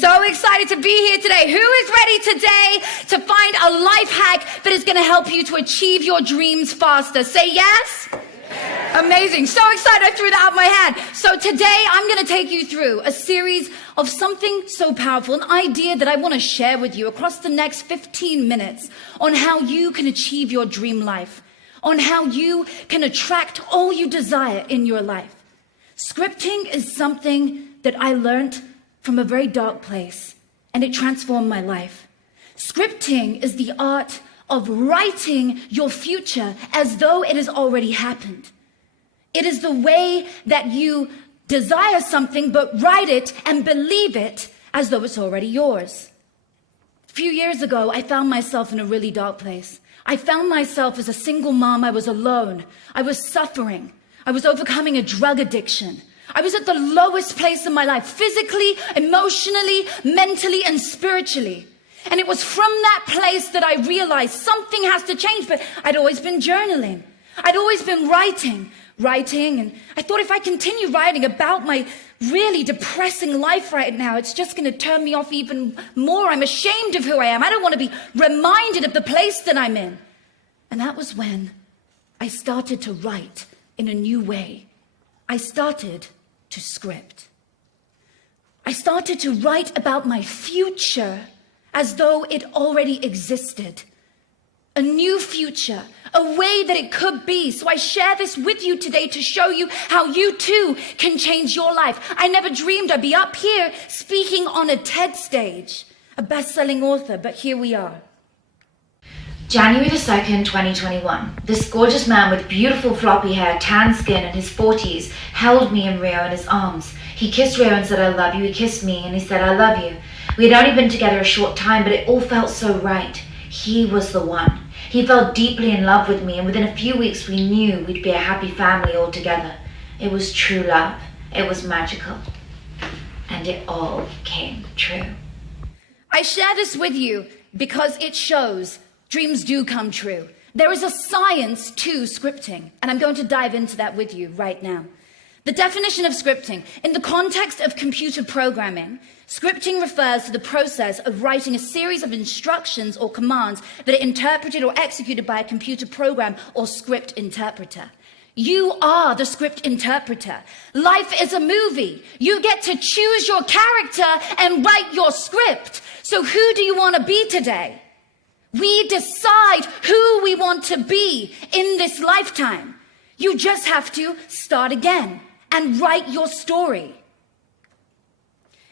So excited to be here today. Who is ready today to find a life hack that is going to help you to achieve your dreams faster? Say yes. Amazing. So excited I threw that out of my hand. So today I'm going to take you through a series of something so powerful, an idea that I want to share with you across the next 15 minutes on how you can achieve your dream life, on how you can attract all you desire in your life. Scripting is something that I learned from a very dark place, and it transformed my life. Scripting is the art of writing your future as though it has already happened. It is the way that you desire something, but write it and believe it as though it's already yours. A few years ago, I found myself in a really dark place. I found myself as a single mom. I was alone. I was suffering. I was overcoming a drug addiction. I was at the lowest place in my life, physically, emotionally, mentally, and spiritually. And it was from that place that I realized something has to change, but I'd always been journaling. I'd always been writing, and I thought if I continue writing about my really depressing life right now, it's just going to turn me off even more. I'm ashamed of who I am. I don't want to be reminded of the place that I'm in. And that was when I started to write in a new way. I started to script. I started to write about my future as though it already existed. A new future, a way that it could be. So I share this with you today to show you how you too can change your life. I never dreamed I'd be up here speaking on a TED stage, a best-selling author, but here we are. January the 2nd, 2021. This gorgeous man with beautiful floppy hair, tan skin, in his 40s, held me and Rio in his arms. He kissed Rio and said, "I love you." He kissed me and he said, "I love you." We had only been together a short time, but it all felt so right. He was the one. He fell deeply in love with me, and within a few weeks we knew we'd be a happy family all together. It was true love. It was magical. And it all came true. I share this with you because it shows dreams do come true. There is a science to scripting, and I'm going to dive into that with you right now. The definition of scripting. In the context of computer programming, scripting refers to the process of writing a series of instructions or commands that are interpreted or executed by a computer program or script interpreter. You are the script interpreter. Life is a movie. You get to choose your character and write your script. So who do you want to be today? We decide who we want to be in this lifetime. You just have to start again and write your story.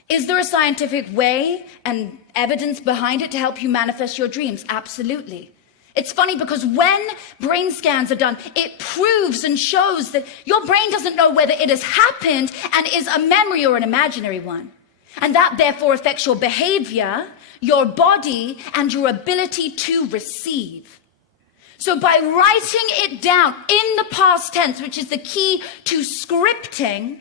Is there a scientific way and evidence behind it to help you manifest your dreams? Absolutely. It's funny because when brain scans are done, it proves and shows that your brain doesn't know whether it has happened and is a memory or an imaginary one. And that therefore affects your behavior, your body, and your ability to receive. So by writing it down in the past tense, which is the key to scripting,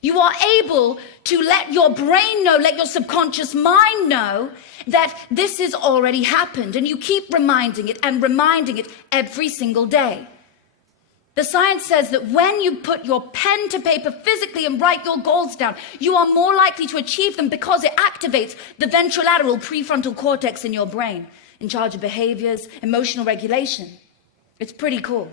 you are able to let your brain know, let your subconscious mind know that this has already happened. And you keep reminding it and reminding it every single day. The science says that when you put your pen to paper physically and write your goals down, you are more likely to achieve them because it activates the ventrolateral prefrontal cortex in your brain, in charge of behaviors, emotional regulation. It's pretty cool.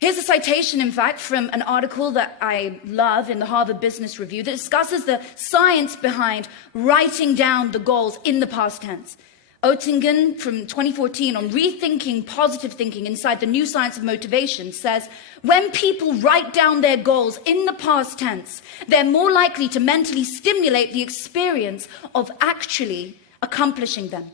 Here's a citation, in fact, from an article that I love in the Harvard Business Review that discusses the science behind writing down the goals in the past tense. Oettingen from 2014 on rethinking positive thinking inside the new science of motivation says, when people write down their goals in the past tense, they're more likely to mentally stimulate the experience of actually accomplishing them.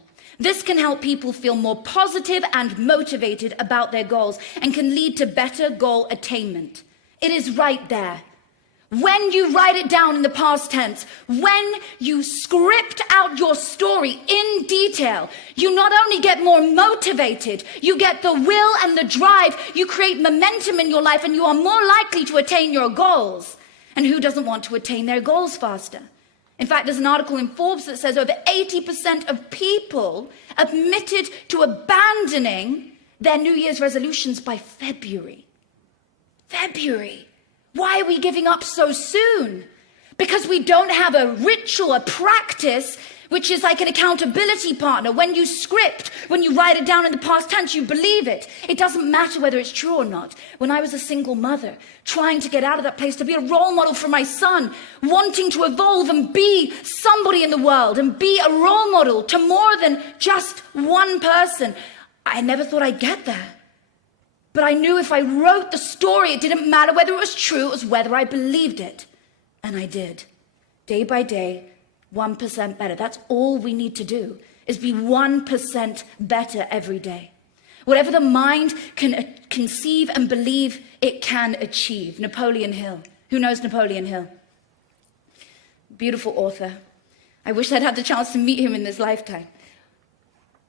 This can help people feel more positive and motivated about their goals and can lead to better goal attainment. It is right there. When you write it down in the past tense, when you script out your story in detail, you not only get more motivated, you get the will and the drive, you create momentum in your life, and you are more likely to attain your goals. And who doesn't want to attain their goals faster? In fact, there's an article in Forbes that says over 80% of people admitted to abandoning their New Year's resolutions by February. February. Why are we giving up so soon? Because we don't have a ritual, a practice, which is like an accountability partner. When you script, when you write it down in the past tense, you believe it. It doesn't matter whether it's true or not. When I was a single mother, trying to get out of that place, to be a role model for my son, wanting to evolve and be somebody in the world and be a role model to more than just one person, I never thought I'd get there. But I knew if I wrote the story, it didn't matter whether it was true, it was whether I believed it. And I did. Day by day, 1% better. That's all we need to do, is be 1% better every day. Whatever the mind can conceive and believe, it can achieve. Napoleon Hill. Who knows Napoleon Hill? Beautiful author. I wish I'd had the chance to meet him in this lifetime.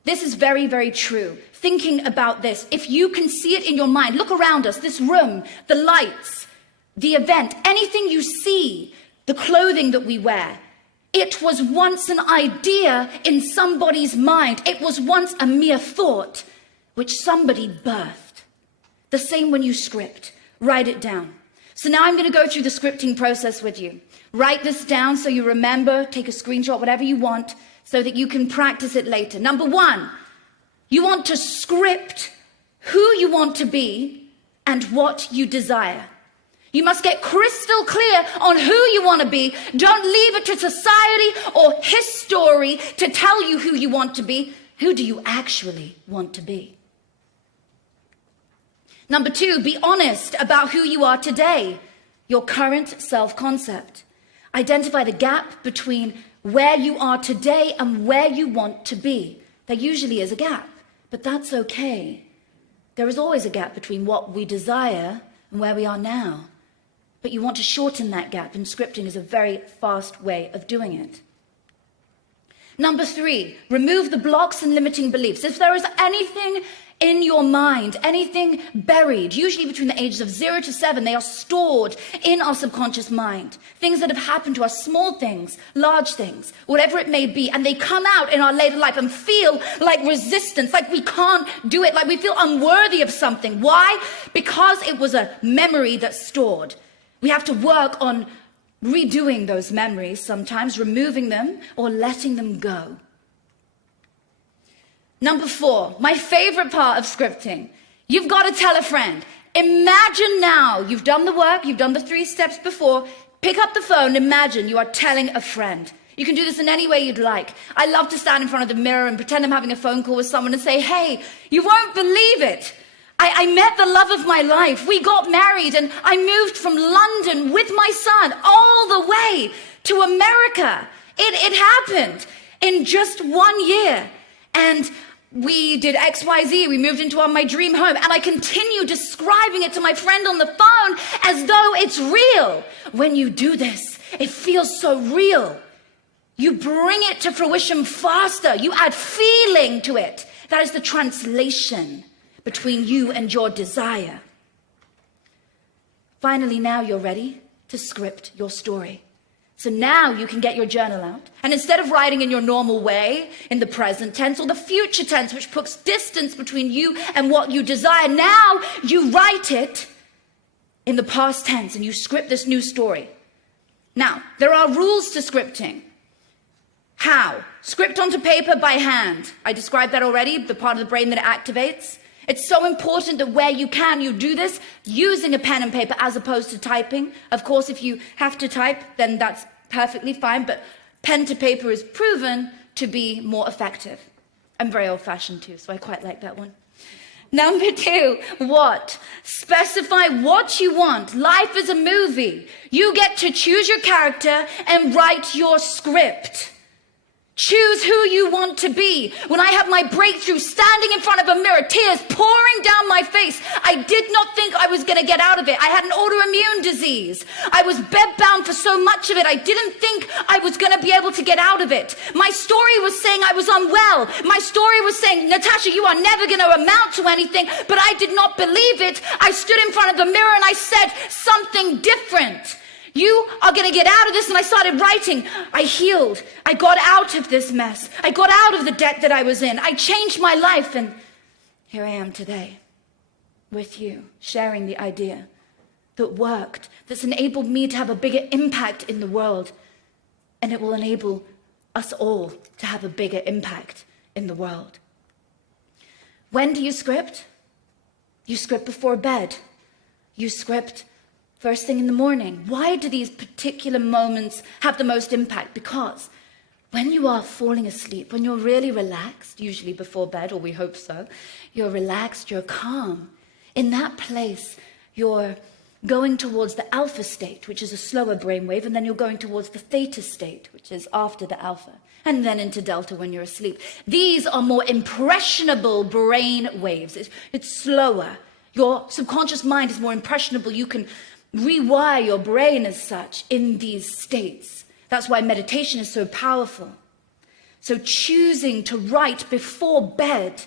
This is very, very true. Thinking about this, if you can see it in your mind, look around us, this room, the lights, the event, anything you see, the clothing that we wear, it was once an idea in somebody's mind. It was once a mere thought, which somebody birthed. The same when you script. Write it down. So now I'm going to go through the scripting process with you. Write this down so you remember, take a screenshot, whatever you want, so that you can practice it later. Number one, you want to script who you want to be and what you desire. You must get crystal clear on who you want to be. Don't leave it to society or history to tell you who you want to be. Who do you actually want to be? Number two, be honest about who you are today, your current self-concept. Identify the gap between where you are today and where you want to be. There usually is a gap, but that's okay. There is always a gap between what we desire and where we are now. But you want to shorten that gap, and scripting is a very fast way of doing it. Number three, remove the blocks and limiting beliefs. If there is anything in your mind, anything buried, usually between the ages of 0 to 7, they are stored in our subconscious mind. Things that have happened to us, small things, large things, whatever it may be, and they come out in our later life and feel like resistance, like we can't do it, like we feel unworthy of something. Why? Because it was a memory that's stored. We have to work on redoing those memories sometimes, removing them or letting them go. Number four, my favorite part of scripting. You've got to tell a friend. Imagine now, you've done the work, you've done the 3 steps before. Pick up the phone, imagine you are telling a friend. You can do this in any way you'd like. I love to stand in front of the mirror and pretend I'm having a phone call with someone and say, hey, you won't believe it. I met the love of my life. We got married and I moved from London with my son all the way to America. It happened in just 1 year. And we did XYZ. We moved into my dream home. And I continue describing it to my friend on the phone as though it's real. When you do this, it feels so real. You bring it to fruition faster. You add feeling to it. That is the translation between you and your desire. Finally, now you're ready to script your story. So now you can get your journal out. And instead of writing in your normal way, in the present tense or the future tense, which puts distance between you and what you desire, now you write it in the past tense and you script this new story. Now, there are rules to scripting. How? Script onto paper by hand. I described that already, the part of the brain that it activates. It's so important that where you can, you do this using a pen and paper as opposed to typing. Of course, if you have to type, then that's perfectly fine, but pen to paper is proven to be more effective. I'm very old-fashioned too, so I quite like that one. Number two, what? Specify what you want. Life is a movie. You get to choose your character and write your script. Choose who you want to be. When I had my breakthrough, standing in front of a mirror, tears pouring down my face, I did not think I was going to get out of it. I had an autoimmune disease. I was bedbound for so much of it. I didn't think I was going to be able to get out of it. My story was saying I was unwell. My story was saying, Natasha, you are never going to amount to anything. But I did not believe it. I stood in front of the mirror and I said something different. You are going to get out of this. And I started writing. I healed. I got out of this mess. I got out of the debt that I was in. I changed my life. And here I am today with you, sharing the idea that worked, that's enabled me to have a bigger impact in the world. And it will enable us all to have a bigger impact in the world. When do you script? You script before bed. You script first thing in the morning. Why do these particular moments have the most impact? Because when you are falling asleep, when you're really relaxed, usually before bed, or we hope so, you're relaxed, you're calm. In that place, you're going towards the alpha state, which is a slower brainwave, and then you're going towards the theta state, which is after the alpha, and then into delta when you're asleep. These are more impressionable brain waves. It's slower. Your subconscious mind is more impressionable. You can rewire your brain as such in these states. That's why meditation is so powerful. So choosing to write before bed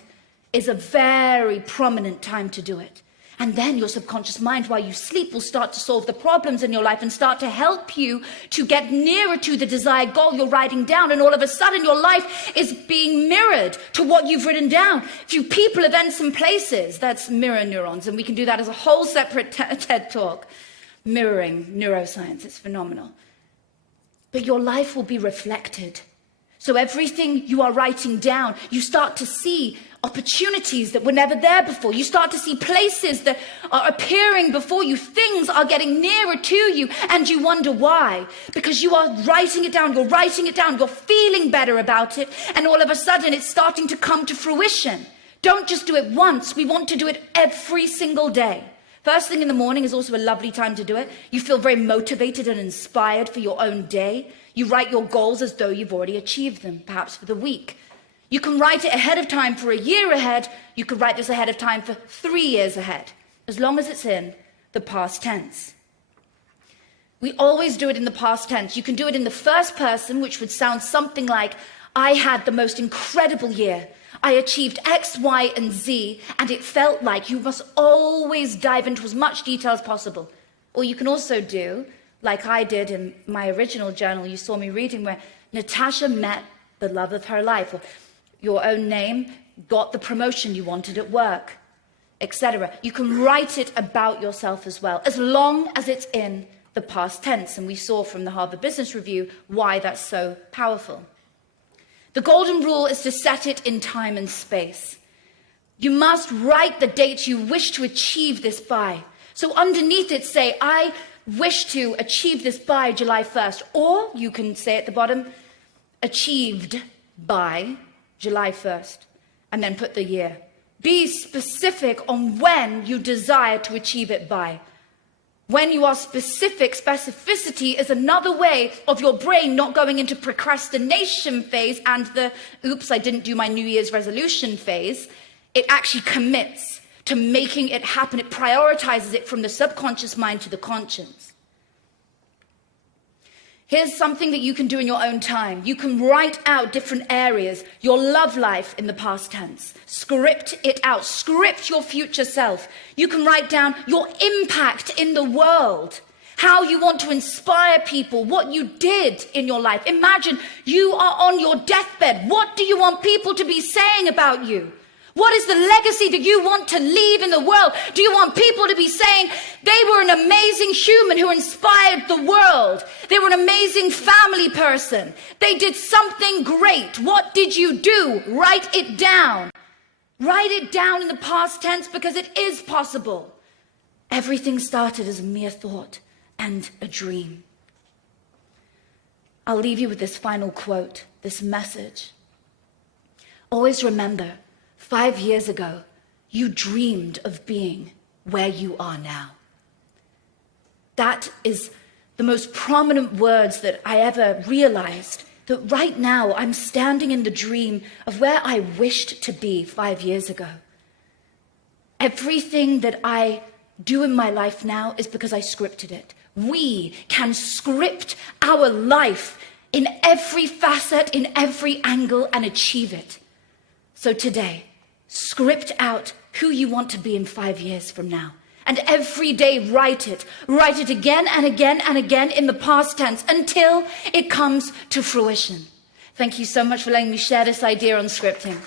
is a very prominent time to do it. And then your subconscious mind, while you sleep, will start to solve the problems in your life and start to help you to get nearer to the desired goal you're writing down. And all of a sudden, your life is being mirrored to what you've written down. If you people, events, and places, that's mirror neurons. And we can do that as a whole separate TED talk. Mirroring neuroscience, it's phenomenal. But your life will be reflected. So everything you are writing down, you start to see opportunities that were never there before. You start to see places that are appearing before you. Things are getting nearer to you, and you wonder why. Because you are writing it down, you're writing it down, you're feeling better about it, and all of a sudden it's starting to come to fruition. Don't just do it once. We want to do it every single day. First thing in the morning is also a lovely time to do it. You feel very motivated and inspired for your own day. You write your goals as though you've already achieved them, perhaps for the week. You can write it ahead of time for a year ahead. You could write this ahead of time for 3 years ahead, as long as it's in the past tense. We always do it in the past tense. You can do it in the first person, which would sound something like, I had the most incredible year. I achieved X, Y, and Z, and it felt like. You must always dive into as much detail as possible. Or you can also do, like I did in my original journal you saw me reading, where Natasha met the love of her life, or your own name got the promotion you wanted at work, etc. You can write it about yourself as well, as long as it's in the past tense. And we saw from the Harvard Business Review why that's so powerful. The golden rule is to set it in time and space. You must write the date you wish to achieve this by. So underneath it, say, I wish to achieve this by July 1st. Or you can say at the bottom, achieved by July 1st. And then put the year. Be specific on when you desire to achieve it by. When you are specific, specificity is another way of your brain not going into procrastination phase and the, oops, I didn't do my New Year's resolution phase. It actually commits to making it happen. It prioritizes it from the subconscious mind to the conscious. Here's something that you can do in your own time. You can write out different areas, your love life in the past tense. Script it out. Script your future self. You can write down your impact in the world, how you want to inspire people, what you did in your life. Imagine you are on your deathbed. What do you want people to be saying about you? What is the legacy that you want to leave in the world? Do you want people to be saying they were an amazing human who inspired the world? They were an amazing family person. They did something great. What did you do? Write it down. Write it down in the past tense because it is possible. Everything started as a mere thought and a dream. I'll leave you with this final quote, this message. Always remember, 5 years ago, you dreamed of being where you are now. That is the most prominent words that I ever realized, that right now I'm standing in the dream of where I wished to be 5 years ago. Everything that I do in my life now is because I scripted it. We can script our life in every facet, in every angle, and achieve it. So today, script out who you want to be in 5 years from now And every day write it. Write it again and again and again in the past tense until it comes to fruition. Thank you so much for letting me share this idea on scripting.